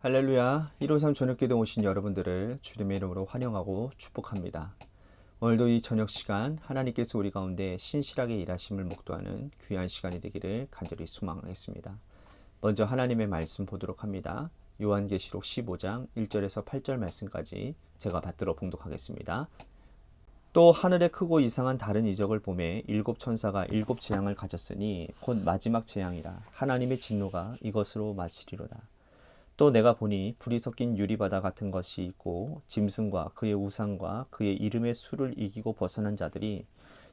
할렐루야. 153 저녁기도 오신 여러분들을 주님의 이름으로 환영하고 축복합니다. 오늘도 이 저녁 시간 하나님께서 우리 가운데 신실하게 일하심을 목도하는 귀한 시간이 되기를 간절히 소망하겠습니다. 먼저 하나님의 말씀 보도록 합니다. 요한계시록 15장 1절에서 8절 말씀까지 제가 받들어 봉독하겠습니다. 또 하늘에 크고 이상한 다른 이적을 보매 일곱 천사가 일곱 재앙을 가졌으니 곧 마지막 재앙이라. 하나님의 진노가 이것으로 마치리로다. 또 내가 보니 불이 섞인 유리바다 같은 것이 있고 짐승과 그의 우상과 그의 이름의 수를 이기고 벗어난 자들이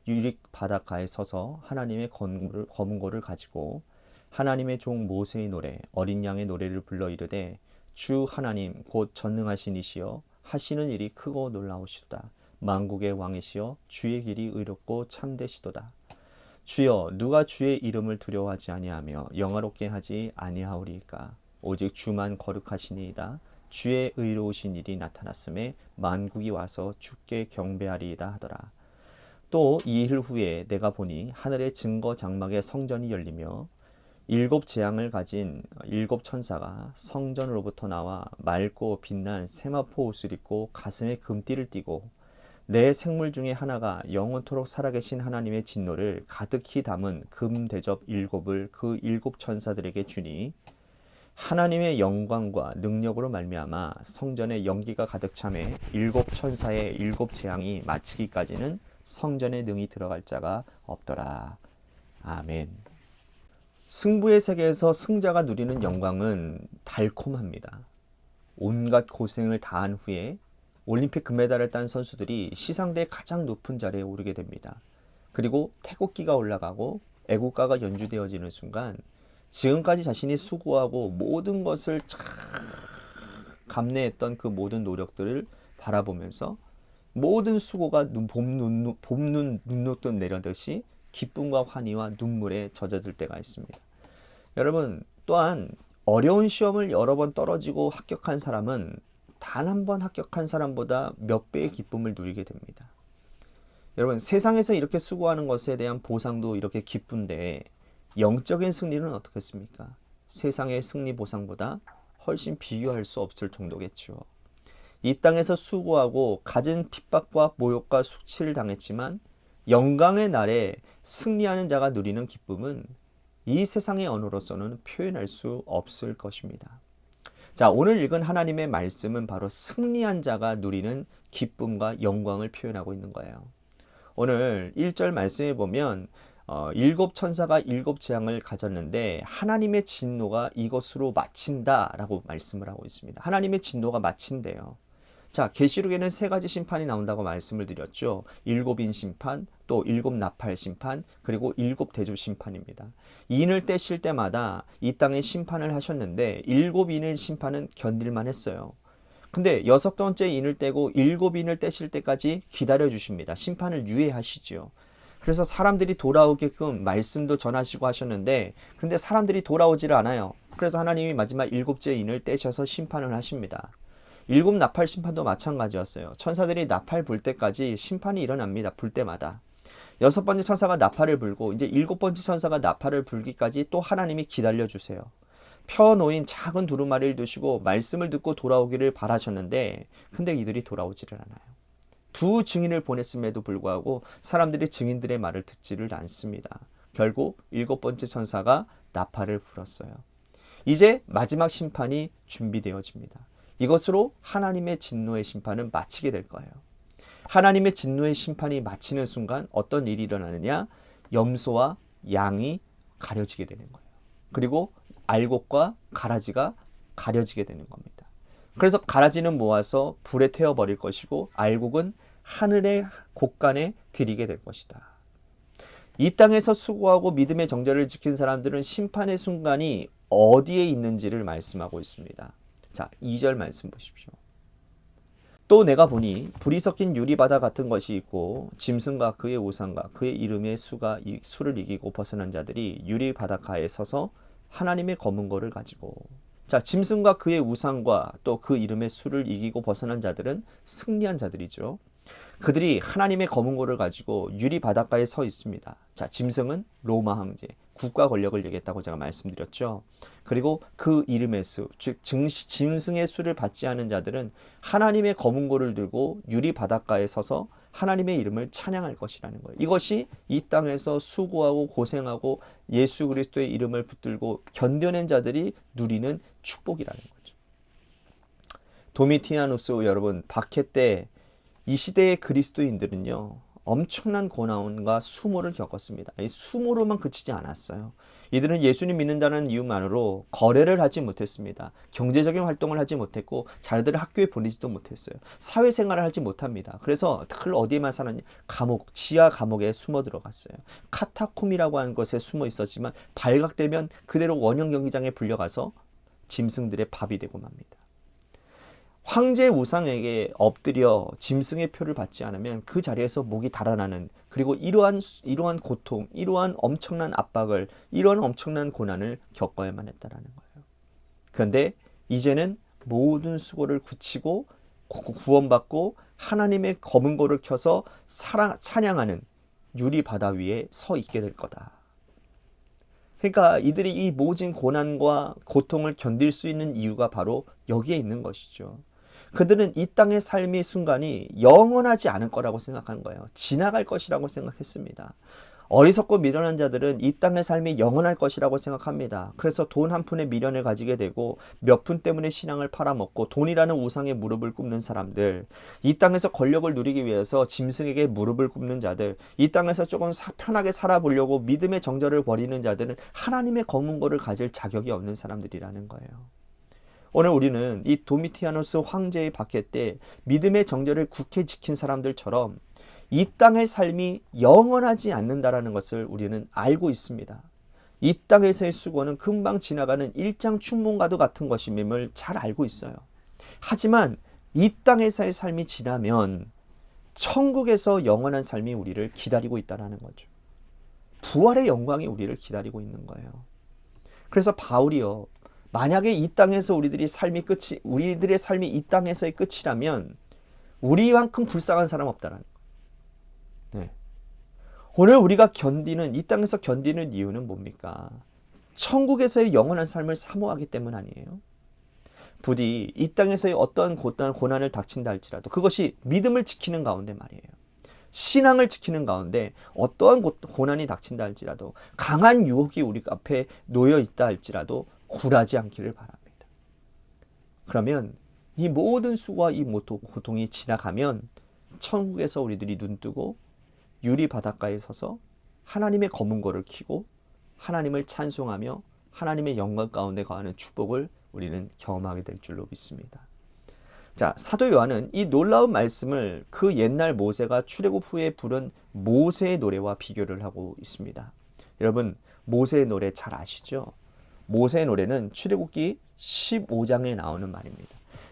유리 바닷가에 서서 하나님의 검은고를 가지고 하나님의 종 모세의 노래 어린 양의 노래를 불러 이르되 주 하나님 곧 전능하신 이시여 하시는 일이 크고 놀라우시도다. 만국의 왕이시여 주의 길이 의롭고 참되시도다. 주여 누가 주의 이름을 두려워하지 아니하며 영화롭게 하지 아니하오리이까. 오직 주만 거룩하시니이다. 주의 의로우신 일이 나타났음에 만국이 와서 주께 경배하리이다 하더라. 또 이일 후에 내가 보니 하늘의 증거 장막의 성전이 열리며 일곱 재앙을 가진 일곱 천사가 성전으로부터 나와 맑고 빛난 세마포 옷을 입고 가슴에 금띠를 띠고 내 생물 중에 하나가 영원토록 살아계신 하나님의 진노를 가득히 담은 금 대접 일곱을 그 일곱 천사들에게 주니 하나님의 영광과 능력으로 말미암아 성전에 연기가 가득 차매 일곱 천사의 일곱 재앙이 마치기까지는 성전에 능히 들어갈 자가 없더라. 아멘. 승부의 세계에서 승자가 누리는 영광은 달콤합니다. 온갖 고생을 다한 후에 올림픽 금메달을 딴 선수들이 시상대의 가장 높은 자리에 오르게 됩니다. 그리고 태국기가 올라가고 애국가가 연주되어지는 순간 지금까지 자신이 수고하고 모든 것을 감내했던 그 모든 노력들을 바라보면서 모든 수고가 봄 눈녹듯 내려듯이 기쁨과 환희와 눈물에 젖어들 때가 있습니다. 여러분, 또한 어려운 시험을 여러 번 떨어지고 합격한 사람은 단 한 번 합격한 사람보다 몇 배의 기쁨을 누리게 됩니다. 여러분, 세상에서 이렇게 수고하는 것에 대한 보상도 이렇게 기쁜데 영적인 승리는 어떻겠습니까? 세상의 승리 보상보다 훨씬 비교할 수 없을 정도겠죠. 이 땅에서 수고하고 갖은 핍박과 모욕과 숙치를 당했지만 영광의 날에 승리하는 자가 누리는 기쁨은 이 세상의 언어로서는 표현할 수 없을 것입니다. 자, 오늘 읽은 하나님의 말씀은 바로 승리한 자가 누리는 기쁨과 영광을 표현하고 있는 거예요. 오늘 1절 말씀에 보면 일곱 천사가 일곱 재앙을 가졌는데 하나님의 진노가 이것으로 마친다라고 말씀을 하고 있습니다. 하나님의 진노가 마친대요. 자, 계시록에는 세 가지 심판이 나온다고 말씀을 드렸죠. 일곱인 심판, 또 일곱 나팔 심판, 그리고 일곱 대접 심판입니다. 인을 떼실 때마다 이 땅에 심판을 하셨는데 일곱 인의 심판은 견딜만 했어요. 근데 여섯 번째 인을 떼고 일곱 인을 떼실 때까지 기다려 주십니다. 심판을 유예하시죠. 그래서 사람들이 돌아오게끔 말씀도 전하시고 하셨는데 근데 사람들이 돌아오지를 않아요. 그래서 하나님이 마지막 일곱째 인을 떼셔서 심판을 하십니다. 일곱 나팔 심판도 마찬가지였어요. 천사들이 나팔 불 때까지 심판이 일어납니다. 불 때마다. 여섯 번째 천사가 나팔을 불고 이제 일곱 번째 천사가 나팔을 불기까지 또 하나님이 기다려주세요. 펴놓인 작은 두루마리를 두시고 말씀을 듣고 돌아오기를 바라셨는데 근데 이들이 돌아오지를 않아요. 두 증인을 보냈음에도 불구하고 사람들이 증인들의 말을 듣지를 않습니다. 결국 일곱 번째 천사가 나팔을 불었어요. 이제 마지막 심판이 준비되어집니다. 이것으로 하나님의 진노의 심판은 마치게 될 거예요. 하나님의 진노의 심판이 마치는 순간 어떤 일이 일어나느냐? 염소와 양이 가려지게 되는 거예요. 그리고 알곡과 가라지가 가려지게 되는 겁니다. 그래서 가라지는 모아서 불에 태워버릴 것이고 알곡은 하늘의 곳간에 들이게 될 것이다. 이 땅에서 수고하고 믿음의 정절을 지킨 사람들은 심판의 순간이 어디에 있는지를 말씀하고 있습니다. 자, 2절 말씀 보십시오. 또 내가 보니 불이 섞인 유리바다 같은 것이 있고 짐승과 그의 우상과 그의 이름의 수를 이기고 벗어난 자들이 유리바닷가에 서서 하나님의 검은고를 가지고 자, 짐승과 그의 우상과 또 그 이름의 수를 이기고 벗어난 자들은 승리한 자들이죠. 그들이 하나님의 검은고를 가지고 유리 바닷가에 서 있습니다. 자, 짐승은 로마 황제, 국가 권력을 얘기했다고 제가 말씀드렸죠. 그리고 그 이름의 수, 즉 짐승의 수를 받지 않은 자들은 하나님의 검은고를 들고 유리 바닷가에 서서 하나님의 이름을 찬양할 것이라는 거예요. 이것이 이 땅에서 수고하고 고생하고 예수 그리스도의 이름을 붙들고 견뎌낸 자들이 누리는 축복이라는 거죠. 도미티아누스 여러분, 박해 때 이 시대의 그리스도인들은요, 엄청난 고난과 수모를 겪었습니다. 이 수모로만 그치지 않았어요. 이들은 예수님 믿는다는 이유만으로 거래를 하지 못했습니다. 경제적인 활동을 하지 못했고 자녀들을 학교에 보내지도 못했어요. 사회생활을 하지 못합니다. 그래서 특히 어디에만 사느냐? 감옥, 지하 감옥에 숨어 들어갔어요. 카타콤이라고 하는 곳에 숨어 있었지만 발각되면 그대로 원형 경기장에 불려가서 짐승들의 밥이 되고 맙니다. 황제 우상에게 엎드려 짐승의 표를 받지 않으면 그 자리에서 목이 달아나는, 그리고 이러한 고통, 이러한 엄청난 압박을, 이러한 엄청난 고난을 겪어야만 했다라는 거예요. 그런데 이제는 모든 수고를 굳히고 구원받고 하나님의 검은고를 켜서 찬양하는 유리 바다 위에 서 있게 될 거다. 그러니까 이들이 이 모진 고난과 고통을 견딜 수 있는 이유가 바로 여기에 있는 것이죠. 그들은 이 땅의 삶의 순간이 영원하지 않을 거라고 생각한 거예요. 지나갈 것이라고 생각했습니다. 어리석고 미련한 자들은 이 땅의 삶이 영원할 것이라고 생각합니다. 그래서 돈 한 푼에 미련을 가지게 되고 몇 푼 때문에 신앙을 팔아먹고 돈이라는 우상에 무릎을 꿇는 사람들, 이 땅에서 권력을 누리기 위해서 짐승에게 무릎을 꿇는 자들, 이 땅에서 조금 편하게 살아보려고 믿음의 정절을 버리는 자들은 하나님의 검은고를 가질 자격이 없는 사람들이라는 거예요. 오늘 우리는 이 도미티아누스 황제의 박해 때 믿음의 정절을 굳게 지킨 사람들처럼 이 땅의 삶이 영원하지 않는다라는 것을 우리는 알고 있습니다. 이 땅에서의 수고는 금방 지나가는 일장 춘몽과도 같은 것임을 잘 알고 있어요. 하지만 이 땅에서의 삶이 지나면 천국에서 영원한 삶이 우리를 기다리고 있다는 거죠. 부활의 영광이 우리를 기다리고 있는 거예요. 그래서 바울이요, 만약에 이 땅에서 우리들의 삶이 이 땅에서의 끝이라면 우리만큼 불쌍한 사람 없다라는 거예요. 네. 오늘 우리가 이 땅에서 견디는 이유는 뭡니까? 천국에서의 영원한 삶을 사모하기 때문 아니에요? 부디 이 땅에서의 어떠한 고난을 닥친다 할지라도 그것이 믿음을 지키는 가운데 말이에요. 신앙을 지키는 가운데 어떠한 고난이 닥친다 할지라도, 강한 유혹이 우리 앞에 놓여 있다 할지라도 굴하지 않기를 바랍니다. 그러면 이 모든 수고와 이 고통이 지나가면 천국에서 우리들이 눈뜨고 유리 바닷가에 서서 하나님의 검은고를 켜고 하나님을 찬송하며 하나님의 영광 가운데 거하는 축복을 우리는 경험하게 될 줄로 믿습니다. 자, 사도 요한은 이 놀라운 말씀을 그 옛날 모세가 출애굽 후에 부른 모세의 노래와 비교를 하고 있습니다. 여러분, 모세의 노래 잘 아시죠? 모세의 노래는 출애굽기 15장에 나오는 말입니다.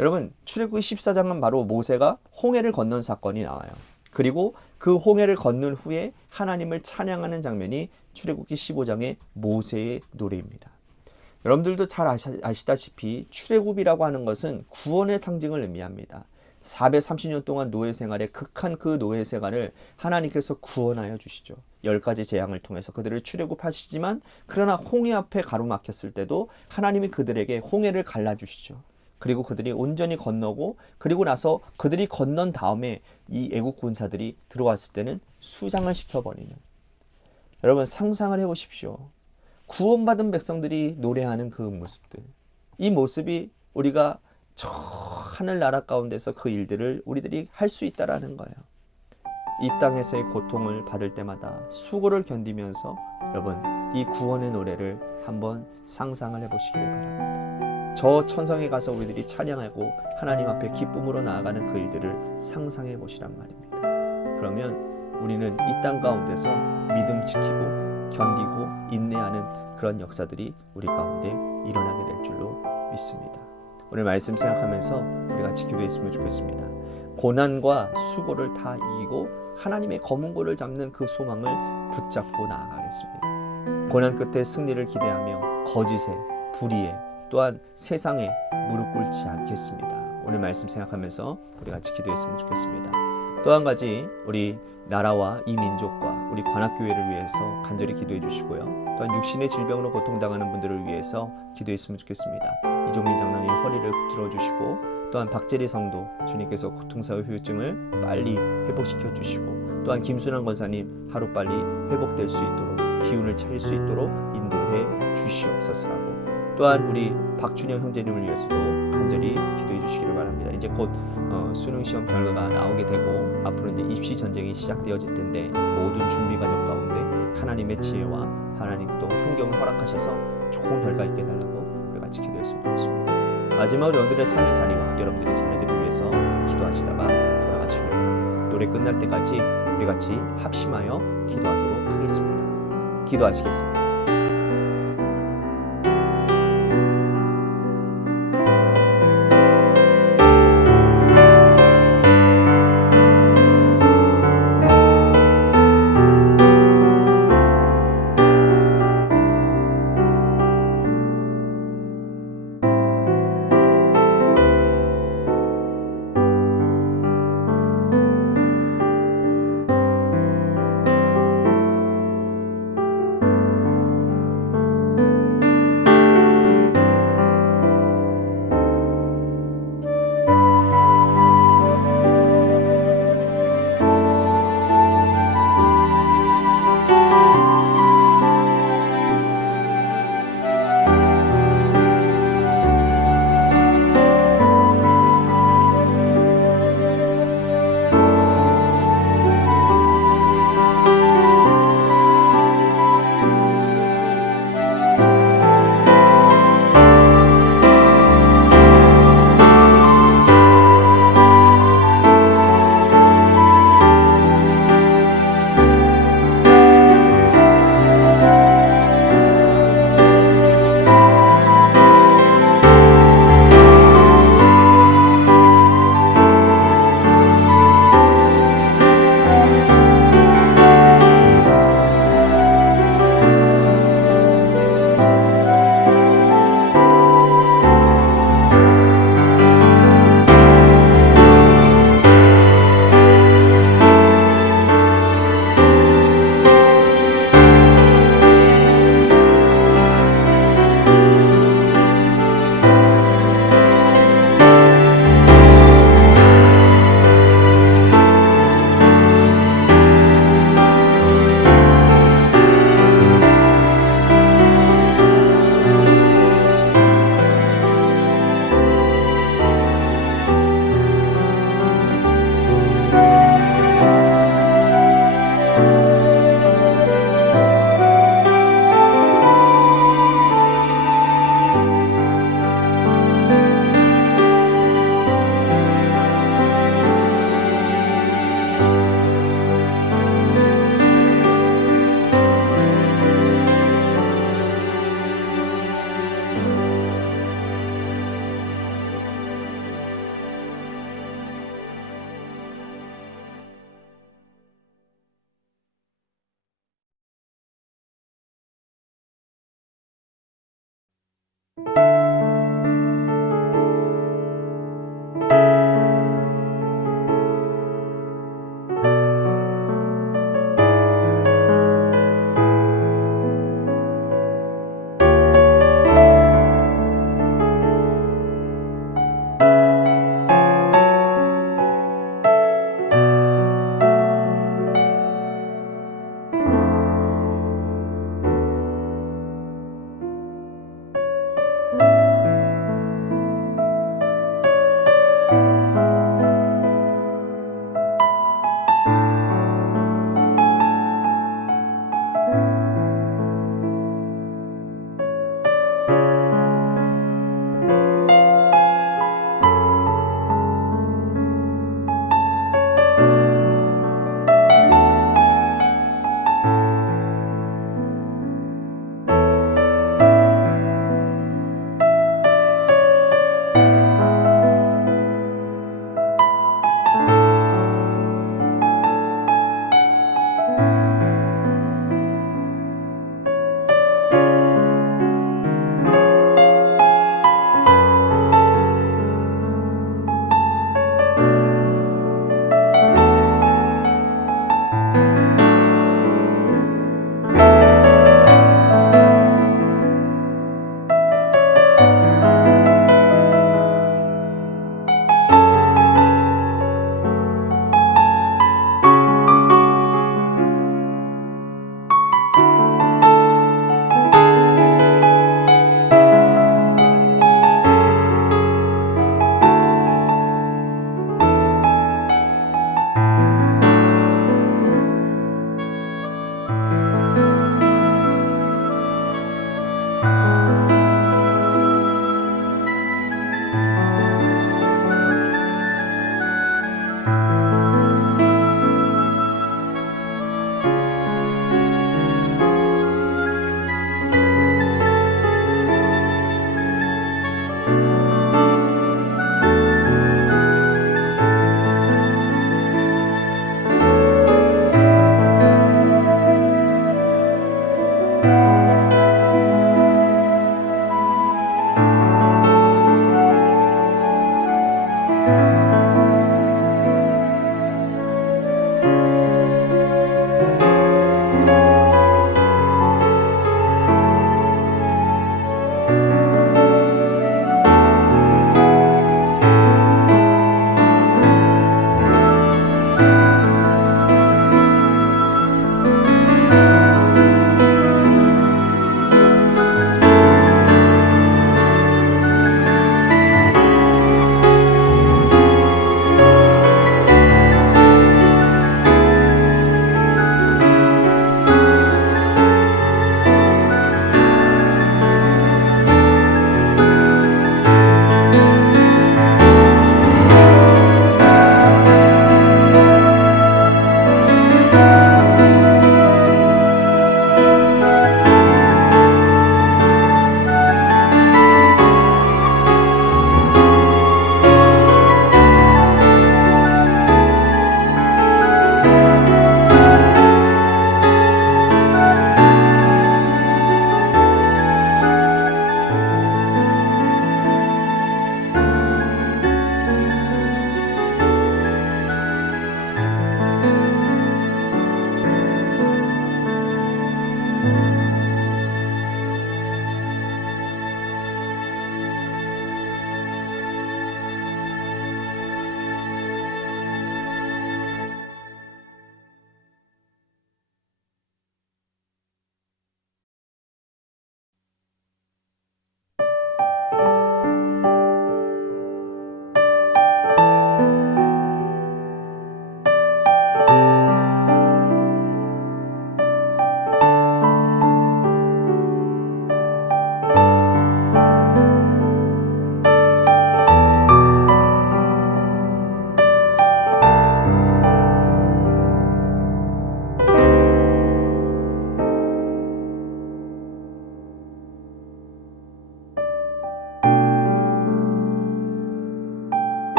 여러분, 출애굽기 14장은 바로 모세가 홍해를 건넌 사건이 나와요. 그리고 그 홍해를 건넌 후에 하나님을 찬양하는 장면이 출애굽기 15장의 모세의 노래입니다. 여러분들도 잘 아시다시피 출애굽이라고 하는 것은 구원의 상징을 의미합니다. 430년 동안 노예 생활에 극한 그 노예 생활을 하나님께서 구원하여 주시죠. 10가지 재앙을 통해서 그들을 출애굽하시지만, 그러나 홍해 앞에 가로막혔을 때도 하나님이 그들에게 홍해를 갈라주시죠. 그리고 그들이 온전히 건너고, 그리고 나서 그들이 건넌 다음에 이 애국 군사들이 들어왔을 때는 수장을 시켜버리는, 여러분 상상을 해보십시오. 구원받은 백성들이 노래하는 그 모습들, 이 모습이 우리가 저 하늘나라 가운데서 그 일들을 우리들이 할 수 있다라는 거예요. 이 땅에서의 고통을 받을 때마다 수고를 견디면서 여러분 이 구원의 노래를 한번 상상을 해보시기를 바랍니다. 저 천성에 가서 우리들이 찬양하고 하나님 앞에 기쁨으로 나아가는 그 일들을 상상해 보시란 말입니다. 그러면 우리는 이 땅 가운데서 믿음 지키고 견디고 인내하는 그런 역사들이 우리 가운데 일어나게 될 줄로 믿습니다. 오늘 말씀 생각하면서 우리 같이 기도했으면 좋겠습니다. 고난과 수고를 다 이기고 하나님의 검은고를 잡는 그 소망을 붙잡고 나아가겠습니다. 고난 끝에 승리를 기대하며 거짓에, 불의에, 또한 세상에 무릎 꿇지 않겠습니다. 오늘 말씀 생각하면서 우리 같이 기도했으면 좋겠습니다. 또 한 가지 우리 나라와 이 민족과 우리 관악교회를 위해서 간절히 기도해 주시고요. 또한 육신의 질병으로 고통당하는 분들을 위해서 기도했으면 좋겠습니다. 이종민 장로님 허리를 붙들어 주시고 또한 박재리 성도 주님께서 고통사의 후유증을 빨리 회복시켜 주시고 또한 김순환 권사님 하루빨리 회복될 수 있도록 기운을 차릴 수 있도록 인도해 주시옵소서라고 또한 우리 박준영 형제님을 위해서도 간절히 기도해 주시기를 바랍니다. 이제 곧 수능 시험 결과가 나오게 되고 앞으로 이제 입시 전쟁이 시작되어질 텐데 모든 준비 과정 가운데 하나님의 지혜와 하나님 또 환경을 허락하셔서 좋은 결과 있게 해달라고 우리 같이 기도했으면 좋겠습니다. 마지막으로 여러분들의 삶의 자리와 여러분들의 자녀들을 위해서 기도하시다가 돌아가시길 바랍니다. 노래 끝날 때까지 우리 같이 합심하여 기도하도록 하겠습니다. 기도하시겠습니다.